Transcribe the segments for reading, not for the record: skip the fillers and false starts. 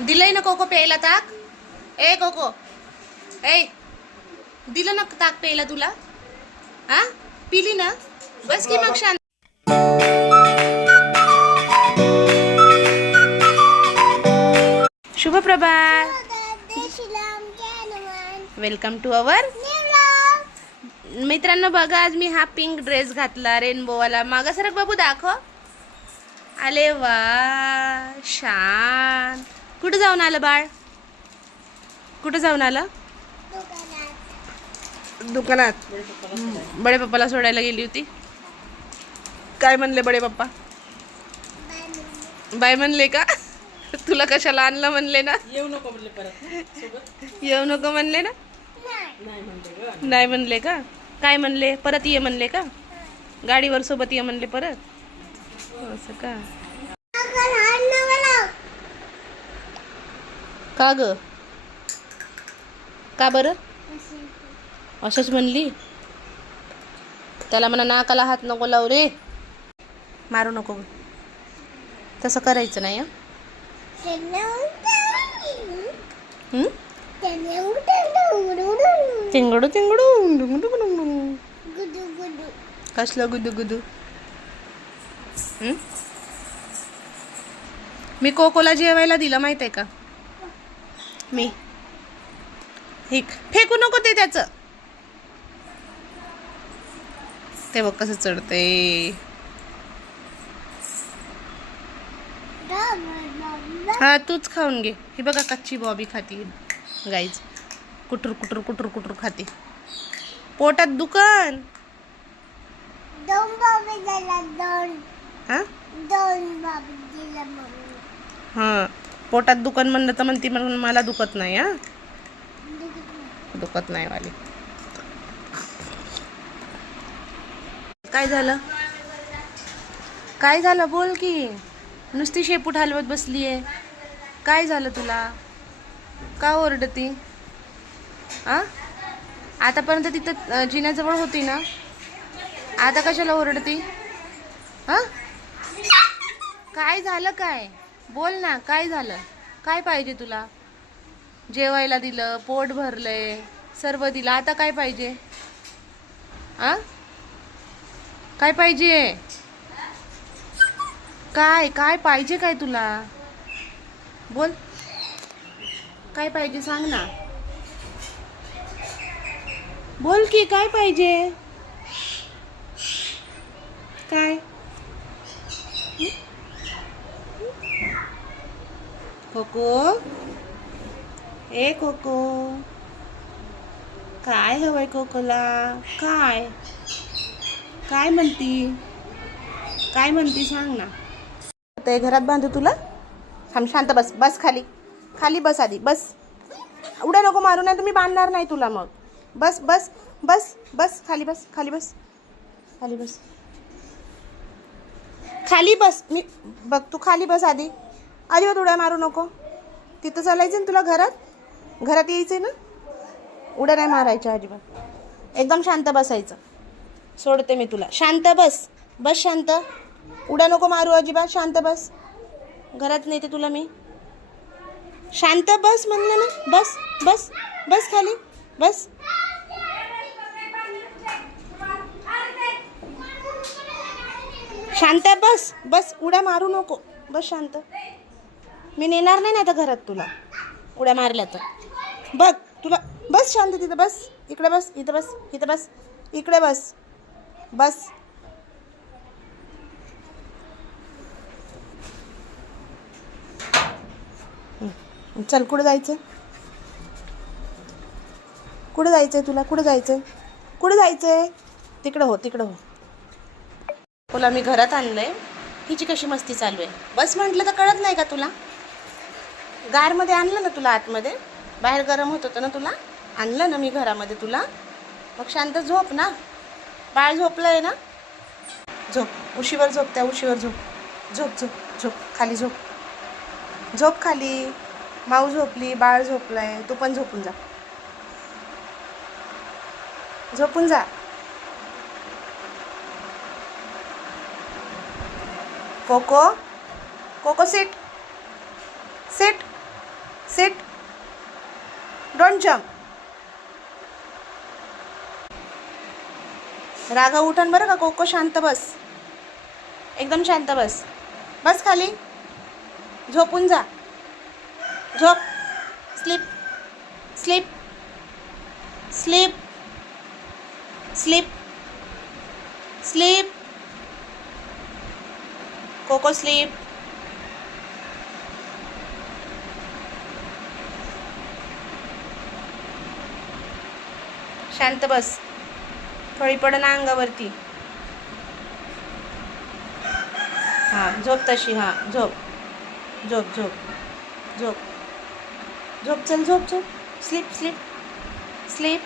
दिलंय ना कोको प्यायला ताक. ए कोको, ए दिलं ना ताक प्यायला तुला. हा पिली ना, बस की मग शांत. शुभ प्रभात. वेलकम टू अवर मित्रांनो. बघा आज मी हा पिंक ड्रेस घातला रेनबोवाला. मागा सरक बाबू दाखव. आले वा शान. कुठं जाऊन आलं बाळ? कुठं जाऊन आलं? दुकानात. बडे पप्पाला सोडायला गेली होती. काय म्हणले बडे पप्पा? बाय म्हणले का? तुला कशाला आणलं म्हणले ना? येऊ नको म्हणले परत सोबत. येऊ नको म्हणले ना? नाही म्हणले का? काय म्हणले? परत ये म्हणले का? गाडीवर सोबत ये म्हणले परत. असं का? का ग? का बरं? अशाच म्हणली. त्याला म्हणा नाकाला हात नको लावू रे. मारू नको. तसं करायचं नाही. तिंगडू तिंगडू. कसलं गुदू गुदू. मी कोकोला जेवायला दिलं माहित आहे का? मी फेकू नको ते त्याचं. ते बघ कसं चढते. हा तूच खाऊन घे. हे बघा कच्ची बॉबी खाती गाईज. कुटर कुटर कुटर कुटर खाते. पोटात दुकान. हा पोटात दुकान म्हणलं तर म्हणती म्हणून मला दुखत नाही. हा दुखत नाही वाली. काय झालं? काय झालं बोल की. नुसती शेपूट हलवत बसलीये. काय झालं तुला? का ओरडती? आतापर्यंत तिथं जिन्याजवळ होती ना, आता कशाला ओरडती? काय झालं? काय बोल ना. काय झालं? काय पाहिजे तुला? जेवायला दिलं, पोट भरलंय, सर्व दिलं. आता काय पाहिजे? काय पाहिजे? काय काय पाहिजे? काय तुला बोल. काय पाहिजे सांग ना. बोल की काय पाहिजे? काय? कोको, ए कोको, काय हवंय कोकोला? काय काय म्हणती? काय म्हणती सांग ना. ते घरात बांधू तुला? थांब शांत बस. बस खाली. खाली बस आधी. बस. उड्या नको मारू. नाही तर मी बांधणार नाही तुला मग. बस बस बस बस. खाली बस. खाली बस. खाली बस. खाली बस. मी बघ तू खाली बस आधी. अजिबात उड्या मारू नको. तिथं चालायचं ना तुला. घरात यायचंय ना. उड्या नाही मारायच्या अजिबात. एकदम शांत बसायचं. सोडते मी तुला. शांत बस. बस शांत. उड्या नको मारू अजिबात. शांत बस. घरात नेते तुला मी. शांत बस म्हणलं ना. बस बस बस खाली बस. शांत बस. बस. उड्या मारू नको. बस शांत. मी नेणार नाही ना आता घरात तुला उड्या मारल्या तर. बघ तुला. बस शांत. तिथं बस. इकडे बस. इथं बस. इथं बस. इकडे बस. बस. चल. कुठं जायचं? कुठं जायचंय तुला? कुठं जायचंय? कुठं जायचंय? तिकडं हो. तिकडं हो. तुला मी घरात आणलंय. हिची कशी मस्ती चालू आहे. बस म्हटलं तर कळत नाही का तुला? गारमध्ये आणलं ना तुला आतमध्ये. बाहेर गरम होत होतं ना तुला. आणलं ना मी घरामध्ये तुला. मग शांत झोप ना. बाळ झोपलंय ना. झोप. उशीवर झोप. त्या उशीवर झोप. झोप झोप झोप. खाली झोप. झोप खाली. माऊ झोपली. बाळ झोपलंय. तू पण झोपून जा. झोपून जा. Coco. Coco sit. Sit. Sit. Don't jump. Raghav उठन बरं का. कोको शांत बस. एकदम शांत बस. बस खाली. झोपून जा. झोप. Sleep. Sleep. Sleep. Sleep. Sleep. कोको स्लीप. शांत बस. थोडी पड ना अंगावरती. हां झोप तशी. हां झोप. झोप झोप झोप झोप. चल झोप झोप. Sleep sleep sleep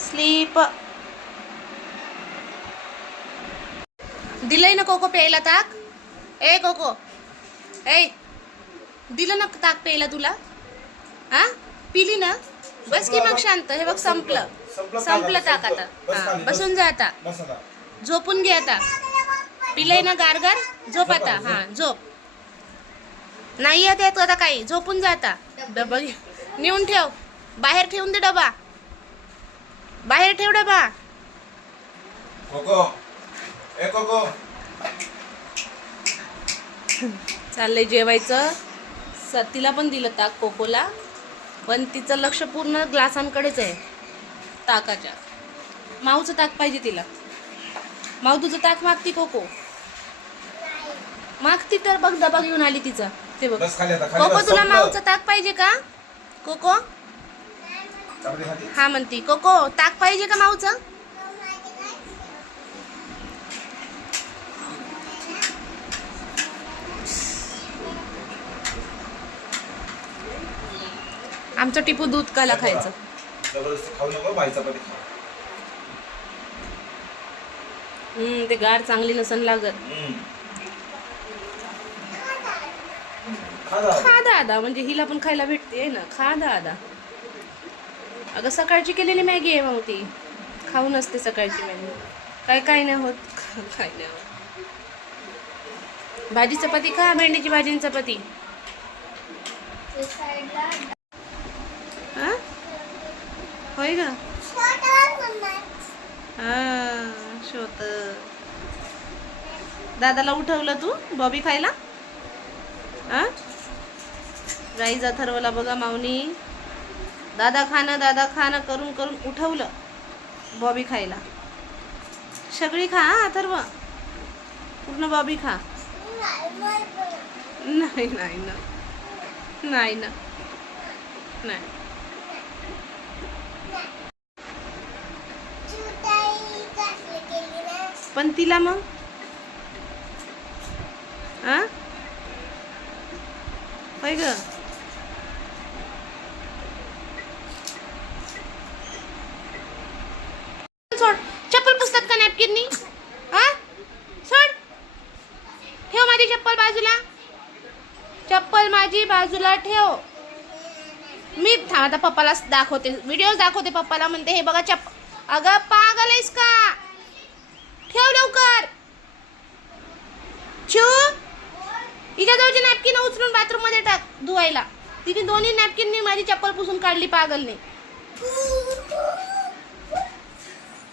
sleep. दिलंय ना कोको प्यायला ताक. ए कोको. ए दिलं ना ताक प्यायला तुला. हा पिली ना. बस की मग शांत. हे बघ संपलं. संपलं ताक आता. हा बसून जा आता. झोपून घे आता. पिलंय ना गारगार. झोप आता. हा झोप. नाही येत आता काही. झोपून जा आता. डबा नेऊन ठेव. बाहेर ठेवून दे डबा. बाहेर ठेव डबा. कोको. ए कोको. चाललंय जेवायचं. तिला पण दिलं ताक कोकोला. पण तिचं लक्ष पूर्ण ग्लासांकडेच आहे ताकाच्या. माऊचं ताक पाहिजे तिला. माऊ तुझं ताक मागती कोको. मागती तर बघ डबा घेऊन आली तिचा. ते बघ. बस खाली आता. खाली कोको बस. तुला संपलं. माऊचं ताक पाहिजे का कोको. चपाती खाती? हा म्हणती कोको ताक पाहिजे का माऊचं. आमचं टिपू दूध काला खायचं. जबरदस्ती खाऊ नको. भाई चपाती खा. ते गार चांगली नसन लागत. खा जा. खा दादा. म्हणजे हिला पण खायला भेटते ना. खा दादा. अगं सकाळची केलेली मॅगी आहे मग ती. खाऊ नसते सकाळची मॅगी. काय नाही होत. काय नाही होत. भाजी चपाती खा. भेंडीची भाजी आणि चपाती. हा होय ग. हा शोत. दादाला उठवलं तू बॉबी खायला. हा गाईज अथर्वला बघा माऊनी दादा खाणं करून करून उठवलं बॉबी खायला. सगळी खा अथर्व. पूर्ण बॉबी खा. नाही नाही ना. नाही ना. नाही. पण तिला मग आ होय ग. सोड. चप्पल पुसतात का नॅपकिननी. हा सोड. ठेव माझी चप्पल बाजूला. चप्पल माझी बाजूला ठेव. मी आता पप्पाला दाखवते. व्हिडिओ दाखवते पप्पाला. म्हणते हे बघा चप्पल. अगं पागल आहेस का. ठेव लवकर. चू हिच्या जवळची नॅपकिन उचलून बाथरूम मध्ये टाक धुवायला. तिने दोन्ही नॅपकिननी माझी चप्पल पुसून काढली पागलने.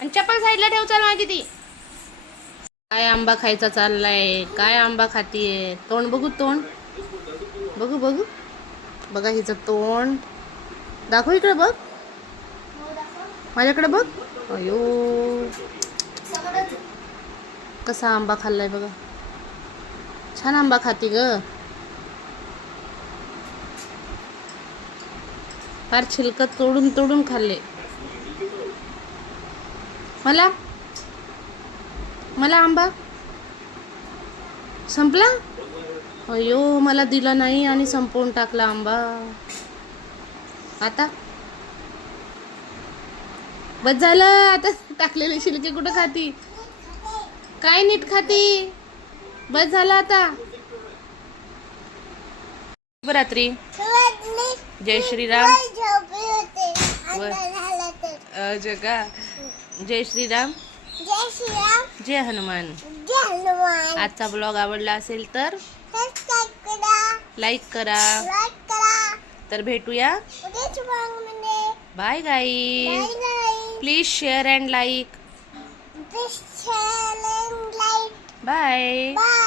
आणि चप्पल साईडला ठेव. चल माझी ती. काय आंबा खायचा चाललाय. काय आंबा खातीये. तोंड बघू. तोंड बघू बघू. बघा हिचं तोंड. दाखव इकडे बघ. माझ्याकडे बघ. अयो कसा आंबा खाल्लाय बघा. छान आंबा खाती ग. फार छिलकत तोडून तोडून खाल्ले. मला मला आंबा संपला. अयो मला दिला नाही आणि संपवून टाकला आंबा. आता बस झालं. आता टाकलेले छिलके कुठं खाती. काय नीट खाती. बस झालं आता. रात्री जय श्रीराम. जगा जय श्रीराम. जय हनुमान. आजचा ब्लॉग आवडला असेल तर लाईक करा. तर भेटूया उद्याच ब्लॉगमध्ये. Bye guys. Bye guys. Please share and like. Please share and like. Bye. Bye.